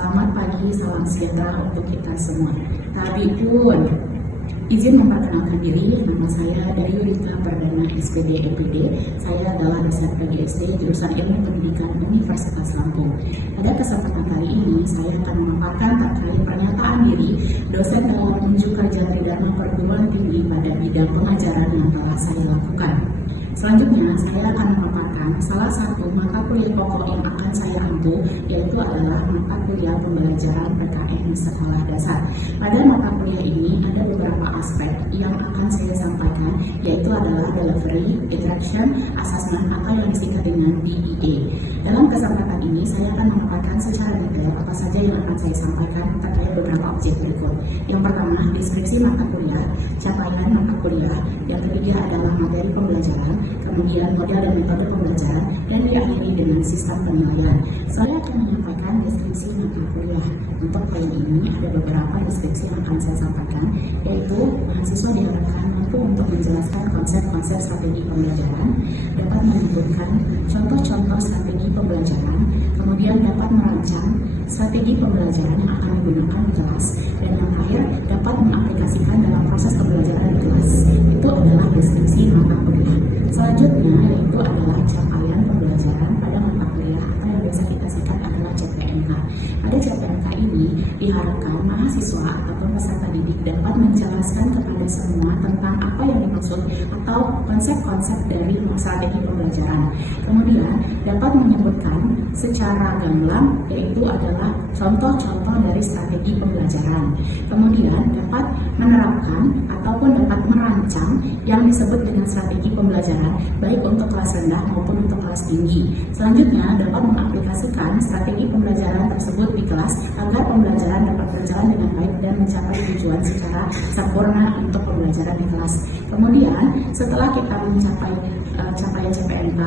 Selamat pagi, salam sejahtera untuk kita semua. Tapi pun, izin memperkenalkan diri, nama saya Dayu Rita Perdana SPD MPD. Saya adalah dosen PGSD jurusan Ilmu Pendidikan Universitas Lampung. Pada kesempatan kali ini, saya akan memaparkan terkait pernyataan diri dosen dalam unjuk kerja Tridharma Perguruan Tinggi pada bidang pengajaran yang telah saya lakukan. Selanjutnya, saya akan memaparkan salah satu mata kuliah pokok yang akan saya ampu, yaitu adalah mata kuliah pembelajaran PKN sekolah dasar. Pada mata kuliah ini ada beberapa aspek yang akan saya sampaikan, yaitu adalah delivery, interaction, assessment, atau yang disingkat dengan DEA. Dalam kesempatan ini, saya akan memaparkan secara detail apa saja yang akan saya sampaikan terkait beberapa objek berikut. Yang pertama, deskripsi mata kuliah, capaian mata kuliah. Yang ketiga adalah materi pembelajaran, kemudian model dan metode pembelajaran, dan diakhiri dengan sistem penilaian. Saya akan menyampaikan deskripsi mata kuliah. Untuk poin ini ada beberapa deskripsi yang akan saya sampaikan, yaitu mahasiswa diharapkan mampu untuk menjelaskan konsep-konsep strategi pembelajaran, dapat menyebutkan contoh-contoh strategi pembelajaran, kemudian dapat merancang strategi pembelajaran yang akan digunakan di kelas, dan yang terakhir dapat mengaplikasikan dalam proses pembelajaran di kelas. Itu adalah deskripsi mata kuliah. Selanjutnya yaitu adalah capaian pembelajaran pada mata kuliah atau yang biasa kita singkat adalah CPNK. Pada CPNK ini diharapkan mahasiswa ataupun peserta didik dapat menjelaskan kepada semua tentang apa yang dimaksud atau konsep-konsep dari strategi pembelajaran. Kemudian dapat menyebutkan secara gamblang yaitu adalah contoh-contoh dari strategi pembelajaran. Kemudian dapat menerapkan ataupun dapat merancang yang disebut dengan strategi pembelajaran baik untuk kelas rendah maupun untuk kelas tinggi. Selanjutnya dapat mengaplikasikan strategi pembelajaran tersebut di kelas agar pembelajaran dapat berjalan dengan baik dan mencapai tujuan secara sempurna untuk pembelajaran di kelas. Kemudian setelah kita mencapai capaian CPNK,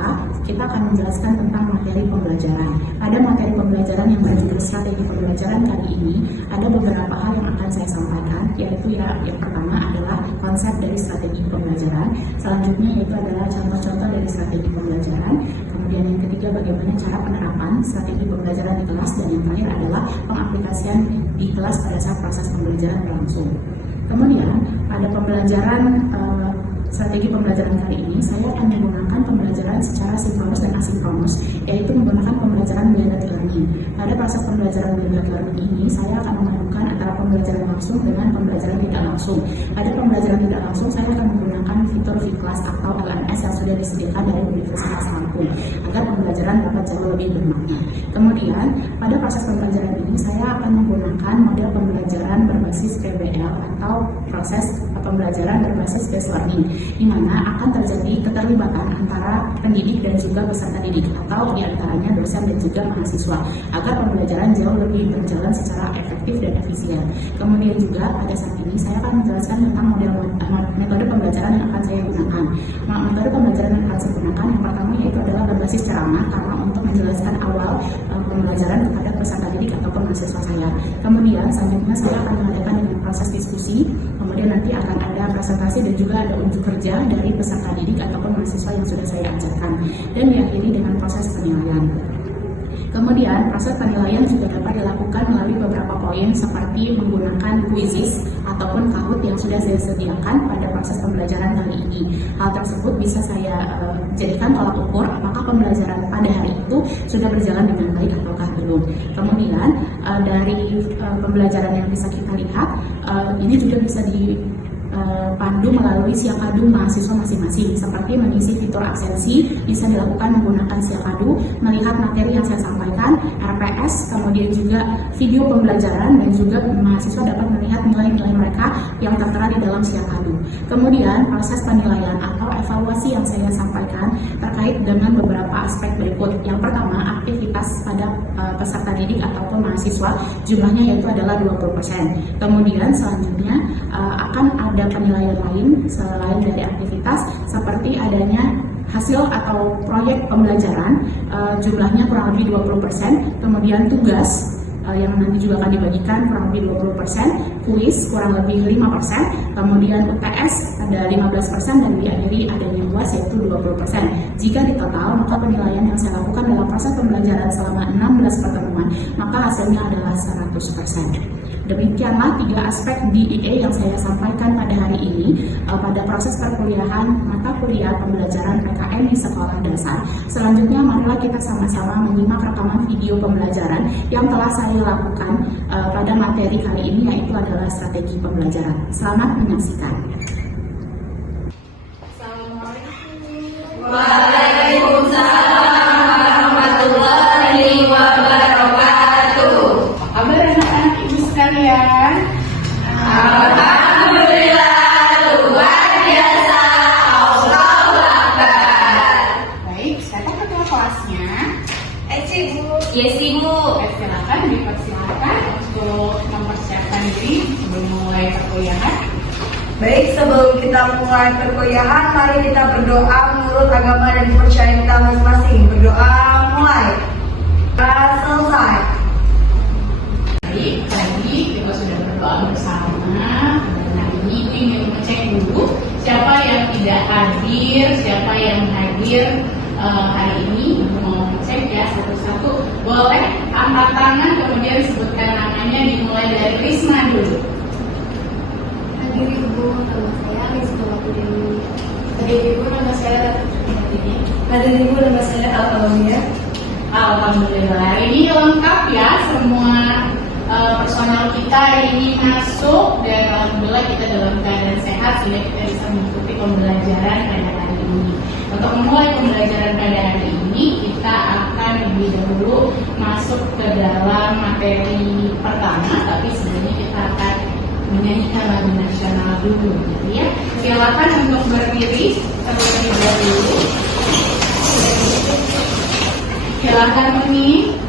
kita akan menjelaskan tentang materi pembelajaran. Pada materi pembelajaran yang berjudul strategi pembelajaran kali ini, ada beberapa hal yang akan saya sampaikan, yaitu yang pertama adalah konsep dari strategi pembelajaran, selanjutnya yaitu adalah contoh-contoh dari strategi pembelajaran, kemudian yang ketiga bagaimana cara penerapan strategi pembelajaran di kelas, dan yang terakhir adalah pengaplikasian di kelas pada saat proses pembelajaran berlangsung. Kemudian pada pembelajaran strategi pembelajaran kali ini, saya akan menggunakan pembelajaran secara sinkronus dan asinkronus, yaitu menggunakan pembelajaran blended learning. Pada proses pembelajaran blended learning ini, saya akan memadukan antara pembelajaran langsung dengan pembelajaran tidak langsung. Pada pembelajaran tidak langsung, saya akan menggunakan fitur V-Class atau LMS yang sudah disediakan dari Universitas Lampung, agar pembelajaran dapat jauh lebih bermakna. Kemudian, pada proses pembelajaran ini, saya akan menggunakan model pembelajaran berbasis PBL atau proses pembelajaran berbasis based learning, di mana akan terjadi keterlibatan antara pendidik dan juga peserta didik atau diantaranya dosen dan juga mahasiswa agar pembelajaran jauh lebih berjalan secara efektif dan efisien. Kemudian juga pada saat ini saya akan menjelaskan tentang metode pembelajaran yang akan saya gunakan. Metode pembelajaran yang akan saya gunakan yang pertama yaitu adalah berbasis ceramah, karena untuk menjelaskan awal pembelajaran kepada peserta didik ataupun mahasiswa saya. Kemudian selanjutnya saya akan mengadakan dengan proses diskusi, kemudian nanti akan ada presentasi dan juga ada unjuk kerja dari peserta didik ataupun mahasiswa yang sudah saya ajarkan, dan diakhiri dengan proses penilaian. Kemudian proses penilaian juga dapat dilakukan melalui beberapa poin seperti menggunakan quizzes ataupun Kahoot yang sudah saya sediakan pada proses pembelajaran kali ini. Hal tersebut bisa saya jadikan tolak ukur apakah pembelajaran pada hari itu sudah berjalan dengan baik ataukah belum. Kemudian dari pembelajaran yang bisa kita lihat, ini juga bisa pandu melalui siakadu mahasiswa masing-masing, seperti mengisi fitur absensi bisa dilakukan menggunakan siakadu, melihat materi yang saya sampaikan, RPS, kemudian juga video pembelajaran, dan juga mahasiswa dapat melihat nilai-nilai mereka yang tertera di dalam siakadu. Kemudian proses penilaian atau evaluasi yang saya sampaikan terkait dengan beberapa aspek berikut. Yang pertama, aktivitas pada peserta didik ataupun mahasiswa jumlahnya yaitu adalah 20%. Kemudian selanjutnya akan ada penilaian lain selain dari aktivitas, seperti adanya hasil atau proyek pembelajaran, jumlahnya kurang lebih 20%, kemudian tugas yang nanti juga akan dibagikan kurang lebih 20%, kuis kurang lebih 5%, kemudian UTS ada 15% dan diakhiri adanya UAS yaitu 20%. Jika di total, maka penilaian yang saya lakukan dalam proses pembelajaran selama 16 pertemuan, maka hasilnya adalah 100%. Demikianlah 3 aspek DEA yang saya sampaikan pada hari ini pada proses perkuliahan mata kuliah pembelajaran PKN di sekolah dasar. Selanjutnya, marilah kita sama-sama menyimak rekaman video pembelajaran yang telah saya lakukan pada materi kali ini, yaitu adalah strategi pembelajaran. Selamat menyaksikan. Waalaikumsalam warahmatullahi wabarakatuh. Apa kabar anak-anak ibu sekalian? Alhamdulillah, luar biasa. Allahu Akbar. Baik, siapa ketua kelasnya? Cikgu. Yes, Ibu. Silakan dipersilakan untuk mempersiapkan diri sebelum mulai perkuliahan. Baik, sebelum kita mulai perkuliahan, mari kita berdoa menurut agama dan kepercayaan kita masing-masing. Berdoa mulai. Selesai. Baik, tadi kita sudah berdoa bersama. Dan hari ini Ibu ingin mengecek dulu siapa yang tidak hadir, siapa yang hadir hari ini. Ibu mau cek ya satu-satu. Boleh angkat tangan kemudian sebutkan namanya, dimulai dari Risma dulu. Hadir Ibu, nama saya Rizka Dewi. Hadir Ibu, nama saya Ratih. Hadir Ibu, nama saya Alhamdulillah. Alhamdulillah, ini lengkap ya semua personel kita hari ini masuk dan alhamdulillah kita dalam keadaan sehat sehingga kita bisa mengikuti pembelajaran pada hari ini. Untuk memulai pembelajaran pada hari ini, kita akan lebih dahulu masuk ke dalam materi pertama, tapi sebelumnya kita akan menyanyikan lagu nasional dulu, gitu ya. Silakan untuk berdiri terlebih dahulu. Silakan Mimi.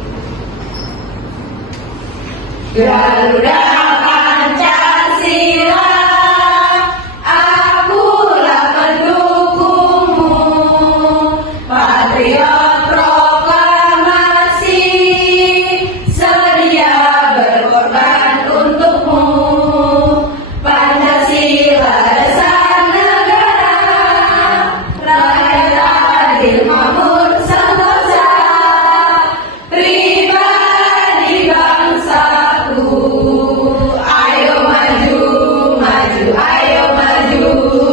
Garuda Pancasila, akulah pendukungmu, patriot proklamasi, sedia berkorban untukmu. Pancasila dasar negara, rakyat adil makmur sentosa, pribadi bangsaku. Ayo maju, maju, ayo maju,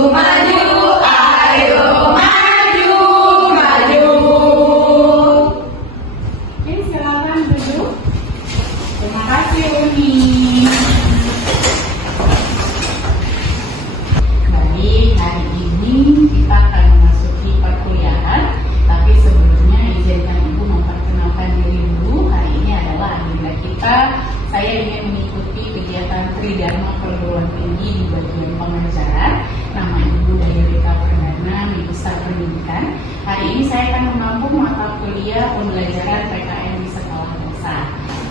maju, ayo maju, maju. Oke, silakan duduk. Terima kasih Uni. Baik, hari ini kita akan memasuki perkuliahan. Tapi sebelumnya izinkan Ibu memperkenalkan diri dulu. Hari ini adalah agenda kita. Saya ingin mengikuti kegiatan Tridharma Perguruan Tinggi di bagian pengajaran. Nama Ibu Dayarita Perdana, Magister Pendidikan. Hari ini saya akan menampung mata kuliah pembelajaran PKN di sekolah dasar.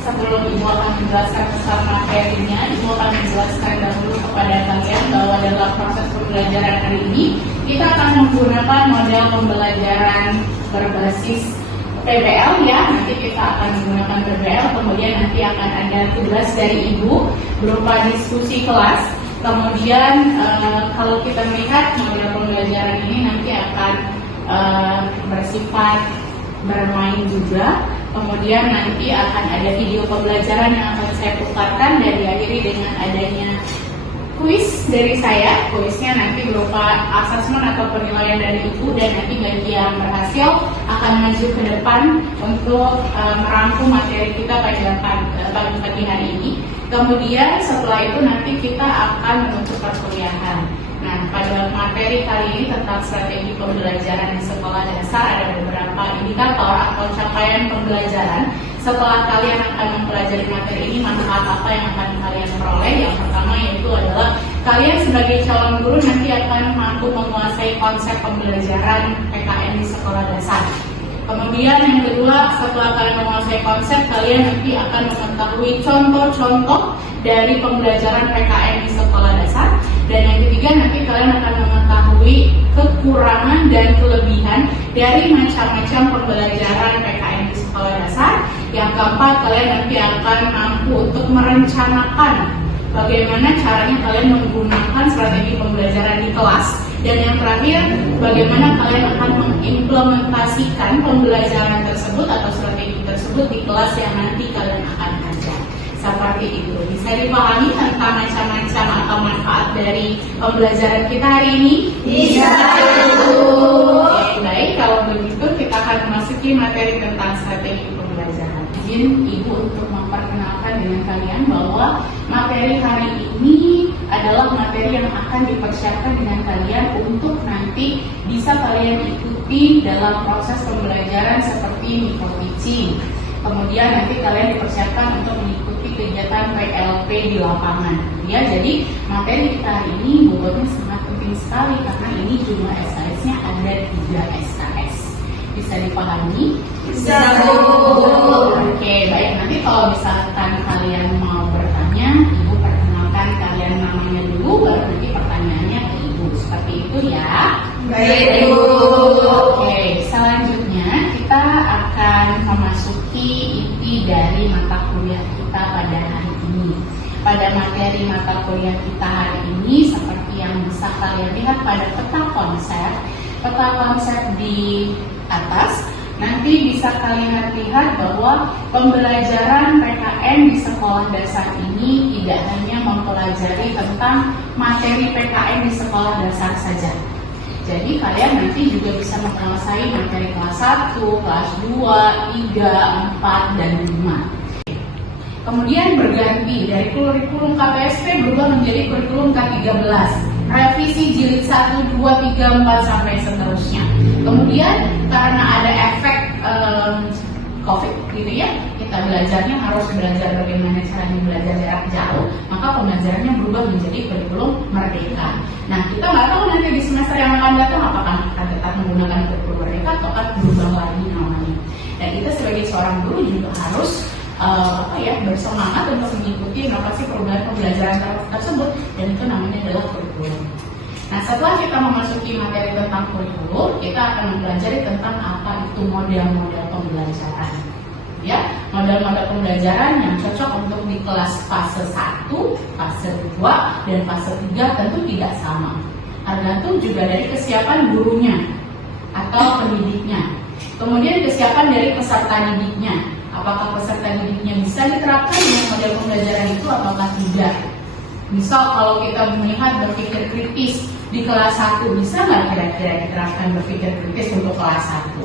Sebelum Ibu akan menjelaskan tentang materinya, Ibu akan menjelaskan dahulu kepada kalian bahwa dalam proses pembelajaran hari ini kita akan menggunakan model pembelajaran berbasis PBL ya. Nanti kita akan menggunakan PBL, kemudian nanti akan ada tugas dari Ibu berupa diskusi kelas. Kemudian kalau kita melihat model pembelajaran ini nanti akan bersifat bermain juga. Kemudian nanti akan ada video pembelajaran yang akan saya putarkan dan diakhiri dengan adanya kuis dari saya. Kuisnya nanti berupa asesmen atau penilaian dari Ibu, dan nanti bagi yang berhasil akan maju ke depan untuk merangkum materi kita pada pagi hari ini. Kemudian setelah itu nanti kita akan menutup perkuliahan. Nah, pada materi kali ini tentang strategi pembelajaran di sekolah dasar ada beberapa indikator atau capaian pembelajaran. Setelah kalian akan mempelajari materi ini, manfaat apa yang akan kalian peroleh? Yang pertama yaitu adalah kalian sebagai calon guru nanti akan mampu menguasai konsep pembelajaran PKN di sekolah dasar. Kemudian yang kedua, setelah kalian menguasai konsep, kalian nanti akan mengetahui contoh-contoh dari pembelajaran PKN di sekolah dasar. Dan yang ketiga, nanti kalian akan mengetahui kekurangan dan kelebihan dari macam-macam pembelajaran PKN di sekolah dasar. Yang keempat, kalian nanti akan mampu untuk merencanakan bagaimana caranya kalian menggunakan strategi pembelajaran di kelas. Dan yang terakhir, bagaimana kalian akan mengimplementasikan pembelajaran tersebut atau strategi tersebut di kelas yang nanti kalian akan ajar. Seperti itu. Bisa dipahami tentang macam-macam atau manfaat dari pembelajaran kita hari ini? Bisa. Oke, baik. Kalau begitu kita akan memasuki materi tentang strategi pembelajaran. Izin Ibu untuk memperkenalkan dengan kalian bahwa materi hari ini adalah materi yang akan dipersiapkan dengan kalian untuk nanti bisa kalian ikuti dalam proses pembelajaran seperti micro teaching. Kemudian nanti kalian dipersiapkan untuk mengikuti kegiatan PLP di lapangan. Ya, jadi materi kita hari ini bobotnya sangat penting sekali karena ini jumlah SKS-nya ada 3 SKS. Bisa dipahami? Bisa. Oke, baik. Nanti kalau misalkan kalian mau bertanya, Ibu perkenalkan kalian namanya dulu, baru nanti pertanyaannya ke Ibu. Seperti itu ya. Baik, Ibu. Oke, selanjutnya kita akan memasuki inti dari mata kuliah kita pada hari ini. Pada materi mata kuliah kita hari ini, seperti yang bisa kalian lihat pada peta konsep di atas, nanti bisa kalian lihat bahwa pembelajaran PKN di sekolah dasar ini tidak hanya mempelajari tentang materi PKN di sekolah dasar saja. Jadi kalian nanti juga bisa menguasai materi kelas 1, kelas 2, 3, 4, dan 5. Kemudian berganti dari kurikulum KPSP berubah menjadi kurikulum K13. Revisi jilid 1, 2, 3, 4, sampai seterusnya. Kemudian karena ada efek COVID gitu ya, kita belajarnya harus belajar bagaimana caranya belajar jarak jauh, maka pembelajarannya berubah menjadi kurikulum merdeka. Nah, kita nggak tahu nanti di semester yang akan datang apakah akan tetap menggunakan kurikulum merdeka atau akan berubah lagi namanya. Dan kita sebagai seorang guru juga harus bersemangat untuk mengikuti inovasi perubahan pembelajaran tersebut, dan itu namanya adalah kurikulum. Nah, setelah kita memasuki materi tentang kurikulum, kita akan mempelajari tentang apa itu model-model pembelajaran. Ya, model-model pembelajaran yang cocok untuk di kelas fase 1, fase 2, dan fase 3 tentu tidak sama. Tergantung juga dari kesiapan gurunya atau pendidiknya. Kemudian kesiapan dari peserta didiknya. Apakah peserta didiknya bisa diterapkan dengan model pembelajaran itu ataukah tidak? Misal kalau kita melihat berpikir kritis di kelas 1, bisa nggak kira-kira diterapkan berpikir kritis untuk kelas 1?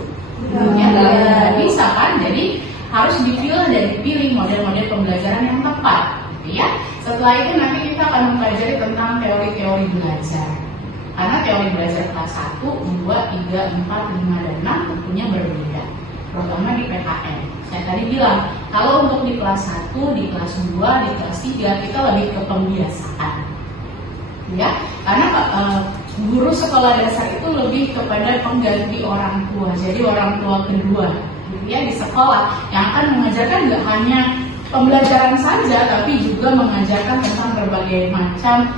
Ya, nggak bisa kan? Jadi harus dipilih dan dipilih model-model pembelajaran yang tepat, gitu ya. Setelah itu nanti kita akan mempelajari tentang teori-teori belajar. Karena teori belajar kelas 1, 2, 3, 4, 5, dan 6 tentunya berbeda, terutama di PKN. Saya tadi bilang, kalau untuk di kelas 1, di kelas 2, di kelas 3, kita lebih ke pembiasaan. Ya, karena guru sekolah dasar itu lebih kepada pengganti orang tua, jadi orang tua kedua, gitu ya, di sekolah yang akan mengajarkan nggak hanya pembelajaran saja, tapi juga mengajarkan tentang berbagai macam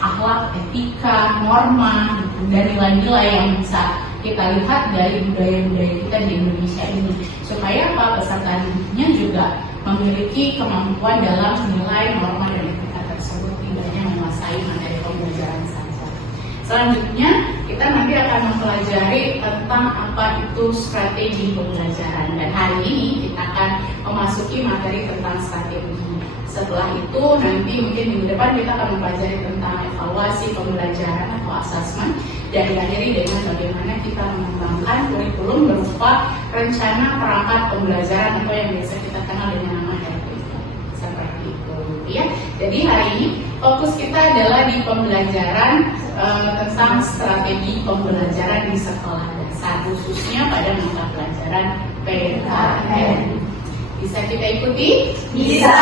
akhlak, etika, norma, gitu, dan nilai-nilai yang bisa kita lihat dari budaya-budaya kita di Indonesia ini, supaya peserta didiknya juga memiliki kemampuan dalam menilai norma dan etika tersebut, tidak hanya menguasai materi pembelajaran saja. Selanjutnya kita nanti akan mempelajari tentang apa itu strategi pembelajaran, dan hari ini kita akan memasuki materi tentang strategi. Setelah itu nanti mungkin minggu depan kita akan mempelajari tentang evaluasi pembelajaran atau assessment, dan diakhiri dengan bagaimana kita mengembangkan kurikulum berupa rencana perangkat pembelajaran atau yang biasa kita kenal dengan nama RPP. Seperti itu ya. Jadi hari ini fokus kita adalah di pembelajaran tentang strategi pembelajaran di sekolah dasar, khususnya pada mata pelajaran PKN. Bisa kita ikuti? Bisa.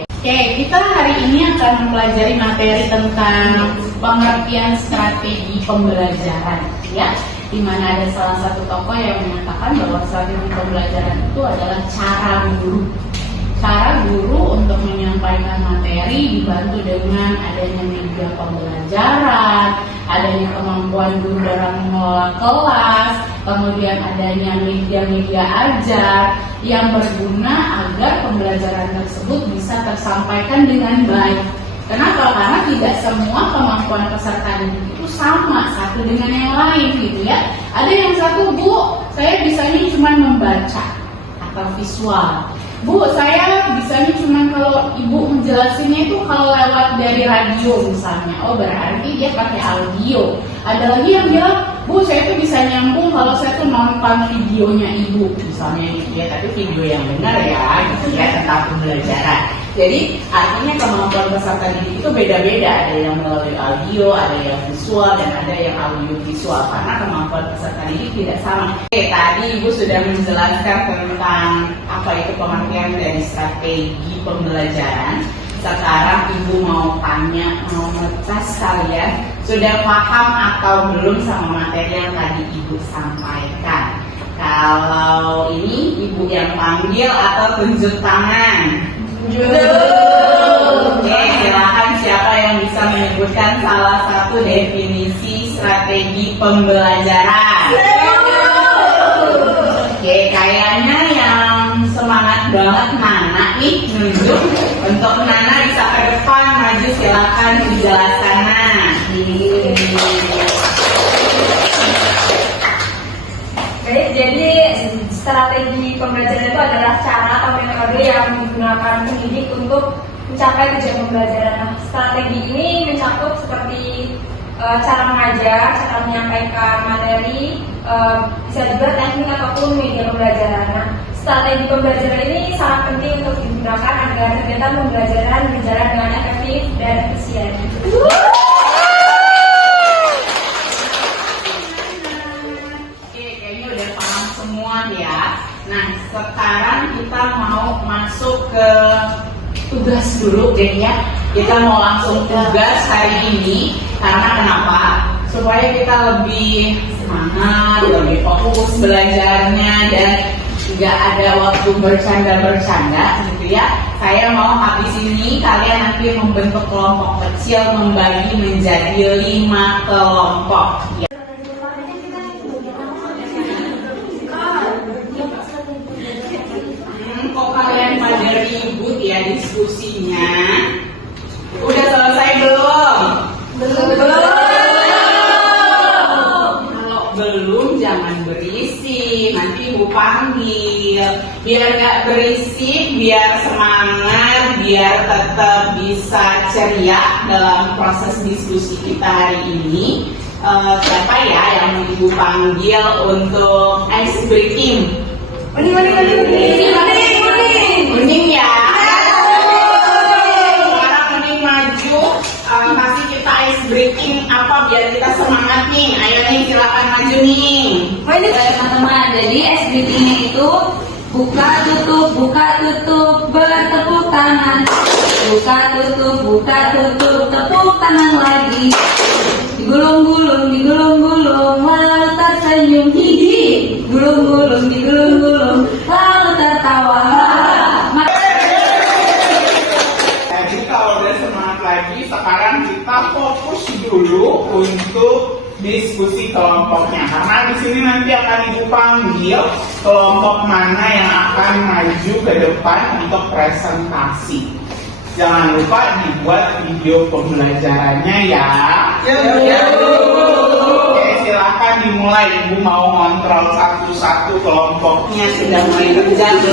Oke, kita hari ini akan mempelajari materi tentang pengertian strategi pembelajaran, ya. Di mana ada salah satu tokoh yang menyatakan bahwa strategi pembelajaran itu adalah cara guru Para guru untuk menyampaikan materi dibantu dengan adanya media pembelajaran, adanya kemampuan guru dalam mengelola kelas, kemudian adanya media-media ajar yang berguna agar pembelajaran tersebut bisa tersampaikan dengan baik. Kenapa? Karena tidak semua kemampuan peserta didik itu sama satu dengan yang lain gitu ya. Ada yang satu, Bu, saya bisanya cuma membaca atau visual. Bu, saya bisanya cuma kalau ibu menjelasinnya itu kalau lewat dari radio misalnya. Oh, berarti dia pakai audio. Ada lagi yang bilang, Bu, saya tuh bisa nyambung kalau saya tuh nonton videonya ibu misalnya gitu ya. Tapi video yang benar ya, gitu ya, tentang pembelajaran. Jadi artinya kemampuan peserta didik itu beda-beda. Ada yang melalui audio, ada yang visual, dan ada yang audio visual. Karena kemampuan peserta didik tidak sama. Oke, tadi Ibu sudah menjelaskan tentang apa itu pengertian dari strategi pembelajaran. Sekarang Ibu mau tanya, mau ngetes kalian, sudah paham atau belum sama materi yang tadi Ibu sampaikan? Kalau ini Ibu yang panggil atau tunjuk tangan? Oke, silakan siapa yang bisa menyebutkan salah satu definisi strategi pembelajaran? Oke, kayaknya yang semangat banget Nana nih nunjuk. Untuk Nana bisa ke depan, maju silakan dijelaskan Nana. Baik, jadi strategi pembelajaran itu adalah cara atau metode yang digunakan pendidik untuk mencapai tujuan pembelajaran. Nah, strategi ini mencakup seperti cara mengajar, cara menyampaikan materi, bisa juga teknik ataupun media pembelajaran. Nah, strategi pembelajaran ini sangat penting untuk digunakan agar kegiatan pembelajaran berjalan dengan efektif dan efisien. Ya, nah sekarang kita mau masuk ke tugas dulu deh ya. Kita mau langsung tugas hari ini karena kenapa? Supaya kita lebih semangat, lebih fokus belajarnya dan nggak ada waktu bercanda-bercanda gitu ya. Saya mau habis ini kalian nanti membentuk kelompok kecil, membagi menjadi 5 kelompok. Ya. Kok kalian pada ribut ya diskusinya? Udah selesai belum? Belum. Kalau belum jangan berisik, nanti Ibu panggil. Biar gak berisik, biar semangat, biar tetap bisa ceria dalam proses diskusi kita hari ini. Siapa ya yang mau Ibu panggil untuk ice breaking? Mending ya. Sekarang mending maju, kasih kita ice breaking apa biar kita semangat nih. Ayo nih silakan maju nih. Teman-teman, jadi ice breaking-nya itu buka tutup bertepuk tangan. Buka tutup tepuk tangan lagi. Digulung-gulung lalu tersenyum hihi. Digulung-gulung lalu tertawa. Jadi kalau udah semangat lagi, sekarang kita fokus dulu untuk diskusi kelompoknya. Karena di sini nanti akan Ibu panggil kelompok mana yang akan maju ke depan untuk presentasi. Jangan lupa dibuat video pembelajarannya ya. Oke, silakan dimulai. Ibu mau ngontrol satu-satu kelompoknya sudah mulai kerja.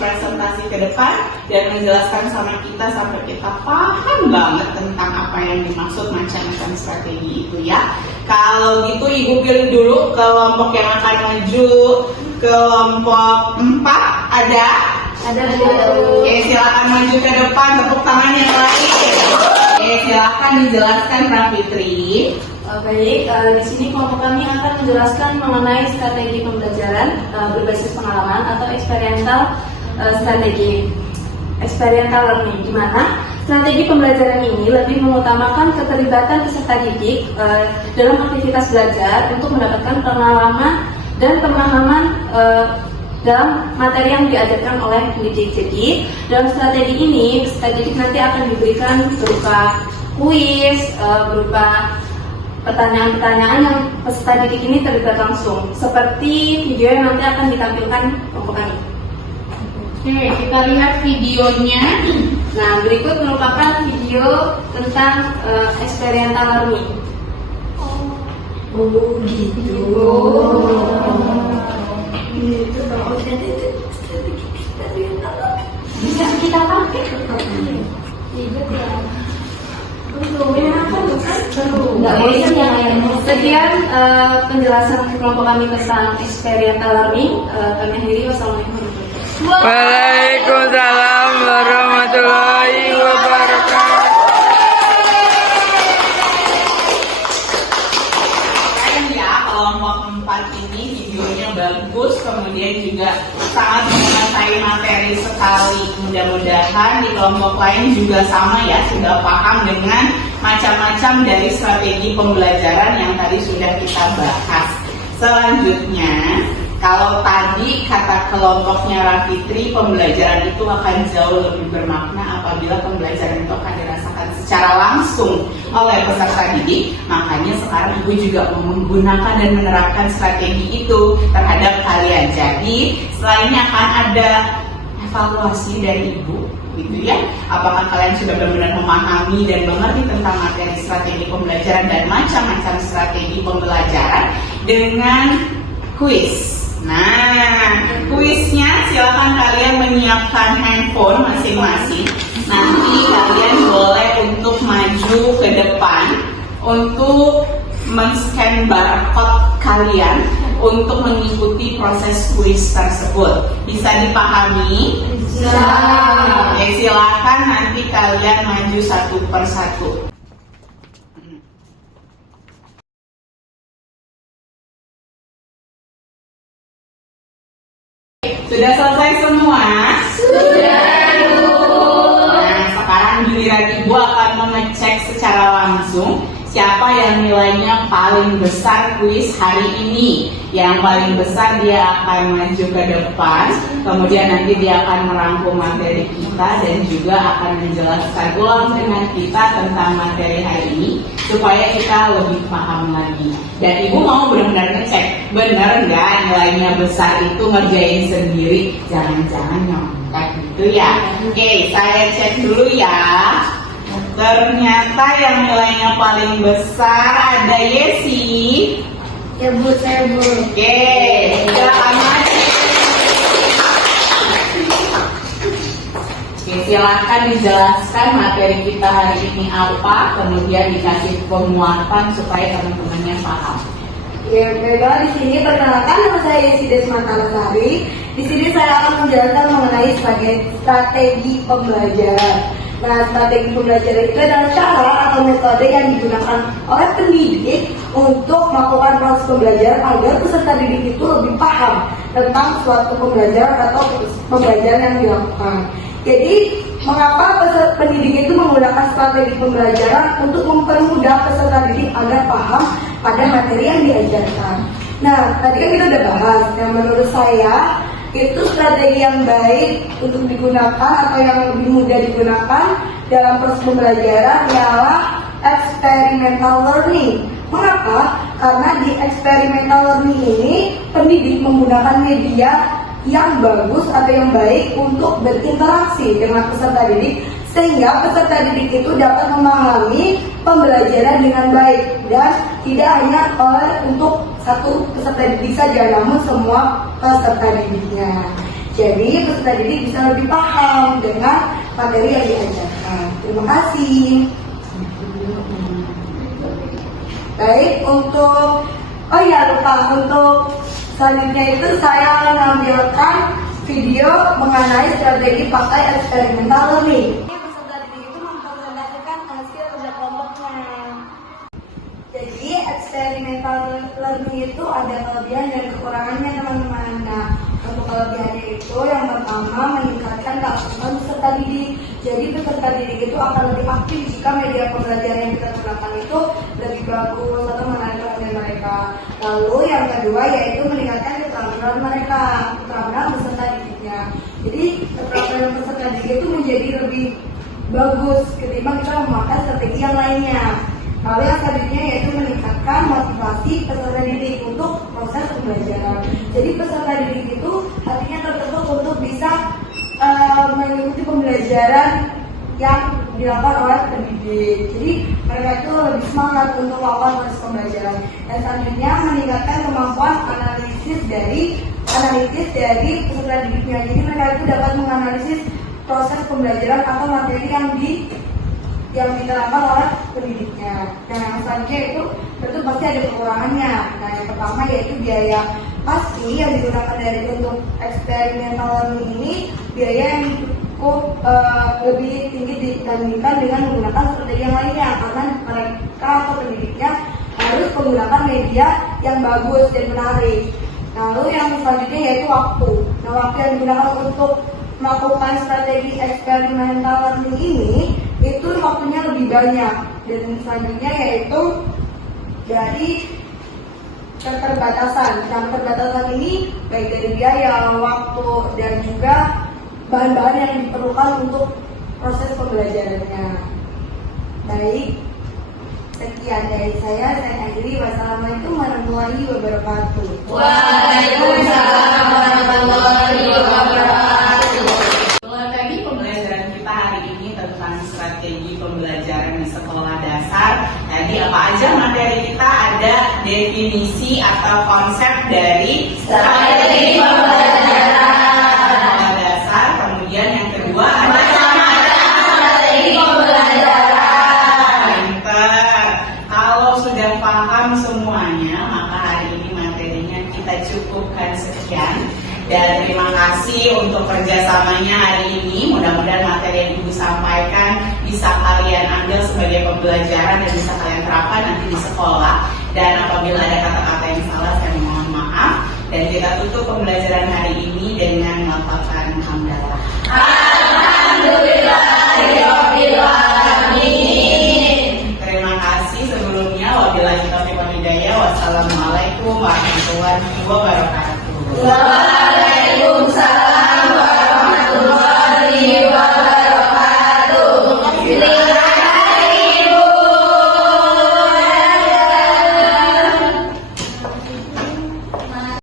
Presentasi ke depan dan menjelaskan sama kita sampai kita paham banget tentang apa yang dimaksud macam-macam strategi itu ya. Kalau gitu Ibu pilih dulu kelompok yang akan maju. Kelompok 4 ada Ada Oke, silakan maju ke depan, tepuk tangan yang lain. Oke, silakan dijelaskan Kak Fitri. Baik, di sini kelompok kami akan menjelaskan mengenai strategi pembelajaran berbasis pengalaman atau experiential strategi. Experiential learning, di mana strategi pembelajaran ini lebih mengutamakan keterlibatan peserta didik dalam aktivitas belajar untuk mendapatkan pengalaman dan pemahaman dalam materi yang diajarkan oleh pendidik. Jadi, dalam strategi ini, peserta didik nanti akan diberikan berupa kuis, berupa pertanyaan-pertanyaan yang peserta didik ini terlibat langsung, seperti video yang nanti akan ditampilkan kelompok kami. Oke, kita lihat videonya. Nah, berikut merupakan video tentang experiential learning. Oh, gitu. Itu dong, bisa kita pakai. Sekian penjelasan kelompok kami tentang experiential learning. Kami akhiri. Wassalamualaikum warahmatullahi wabarakatuh. Waalaikumsalam warahmatullahi wabarakatuh. Keren ya, kelompok 4 ini videonya bagus, kemudian juga sangat menguasai materi sekali. Mudah-mudahan di kelompok lain juga sama ya, sudah paham dengan macam-macam dari strategi pembelajaran yang tadi sudah kita bahas. Selanjutnya, kalau tadi kata kelompoknya Rafitri, pembelajaran itu akan jauh lebih bermakna apabila pembelajaran itu akan dirasakan secara langsung oleh peserta didik. Makanya sekarang Ibu juga menggunakan dan menerapkan strategi itu terhadap kalian. Jadi setelah ini akan ada evaluasi dari Ibu, gitu ya. Apakah kalian sudah benar-benar memahami dan mengerti tentang materi strategi pembelajaran dan macam-macam strategi pembelajaran dengan kuis. Nah, kuisnya silakan kalian menyiapkan handphone masing-masing. Nanti kalian boleh untuk maju ke depan untuk men-scan barcode kalian untuk mengikuti proses kuis tersebut. Bisa dipahami? Bisa. Oke, silakan nanti kalian maju satu persatu. Sudah selesai semua? Sudah, Ibu. Nah, sekarang giliran Ibu akan mengecek secara langsung siapa yang nilainya paling besar kuis hari ini. Yang paling besar dia akan maju ke depan, kemudian nanti dia akan merangkum materi kita dan juga akan menjelaskan ulang dengan kita tentang materi hari ini supaya kita lebih paham lagi. Dan Ibu mau benar-benar ngecek benar nggak nilainya besar itu ngerjain sendiri, jangan-jangan nyontek gitu ya. Oke, saya cek dulu ya. Ternyata yang nilainya paling besar ada Yesi. Ya Bu, saya Bu. Oke, silakan maju. Oke, silakan dijelaskan materi kita hari ini apa, kemudian dikasih penguatan supaya teman-temannya paham. Ya, baiklah, di sini perkenalkan nama saya Yesi Desmatalasari. Di sini saya akan menjelaskan mengenai strategi pembelajaran. Nah, strategi pembelajaran itu adalah cara atau metode yang digunakan oleh pendidik untuk melakukan proses pembelajaran agar peserta didik itu lebih paham tentang suatu pembelajaran atau pembelajaran yang dilakukan. Jadi, mengapa pendidik itu menggunakan strategi pembelajaran untuk mempermudah peserta didik agar paham pada materi yang diajarkan. Nah, tadi kan kita udah bahas, yang menurut saya itu strategi yang baik untuk digunakan atau yang lebih mudah digunakan dalam proses pembelajaran ialah experimental learning. Mengapa? Karena di experimental learning ini pendidik menggunakan media yang bagus atau yang baik untuk berinteraksi dengan peserta didik sehingga peserta didik itu dapat memahami pembelajaran dengan baik dan tidak hanya untuk satu peserta didik saja, namun semua peserta didiknya. Jadi peserta didik bisa lebih paham dengan materi yang diajarkan. Terima kasih. Baik, untuk selanjutnya itu saya akan menampilkan video mengenai strategi pakai eksperimental learning. Peserta didik itu mempresentasikan hasil kerja kelompoknya. Jadi eksperimental learning itu ada kelebihan dan kekurangannya teman-teman. Nah, untuk kelebihannya itu yang pertama meningkatkan keaktifan peserta didik. Jadi peserta didik itu akan lebih aktif jika media pembelajaran yang kita gunakan itu lebih bagus atau menarik perhatian mereka. Lalu yang kedua yaitu meningkatkan keterampilan mereka, keterampilan peserta didiknya. Jadi keterampilan peserta didik itu menjadi lebih bagus ketimbang kita memakai strategi yang lainnya. Lalu yang selanjutnya yaitu meningkatkan motivasi peserta didik untuk proses pembelajaran. Jadi peserta didik itu hatinya terbentuk untuk bisa mengikuti pembelajaran yang dilakukan oleh pendidik. Jadi mereka itu lebih semangat untuk melakukan proses pembelajaran. Dan selanjutnya meningkatkan kemampuan analitis dari peserta didiknya. Jadi mereka itu dapat menganalisis proses pembelajaran atau materi yang diterapkan oleh pendidiknya. Nah, yang selanjutnya itu tentu pasti ada kekurangannya. Nah, yang pertama yaitu biaya. Pasti yang digunakan dari untuk eksperimental learning ini biaya yang cukup lebih tinggi dibandingkan dengan menggunakan strategi yang lainnya, karena mereka atau pendidiknya harus menggunakan media yang bagus dan menarik. Lalu yang selanjutnya yaitu waktu. Nah, waktu yang digunakan untuk melakukan strategi eksperimental learning ini itu waktunya lebih banyak. Dan selanjutnya yaitu dari keterbatasan. Nah, keterbatasan ini baik dari biaya, waktu, dan juga bahan-bahan yang diperlukan untuk proses pembelajarannya. Baik, sekian dari saya akhiri. Wassalamualaikum warahmatullahi wabarakatuh. Waalaikumsalam warahmatullahi wabarakatuh. Tadi pembelajaran kita hari ini tentang strategi pembelajaran di sekolah dasar. Jadi apa aja materi kita? Ada definisi atau konsep dari strategi pembelajaran sekolah dasar. Kemudian yang kedua ada strategi pembelajaran. Pinter. Kalau sudah paham semuanya, maka hari ini materinya kita cukupkan sekian. Dan terima kasih untuk kerjasamanya hari ini. Mudah-mudahan materi yang Ibu sampaikan bisa kalian ambil sebagai pembelajaran dan bisa kalian terapkan nanti di sekolah. Dan apabila ada kata-kata yang salah, saya mohon maaf. Dan kita tutup pembelajaran hari ini dengan melafalkan hamdalah. Alhamdulillah.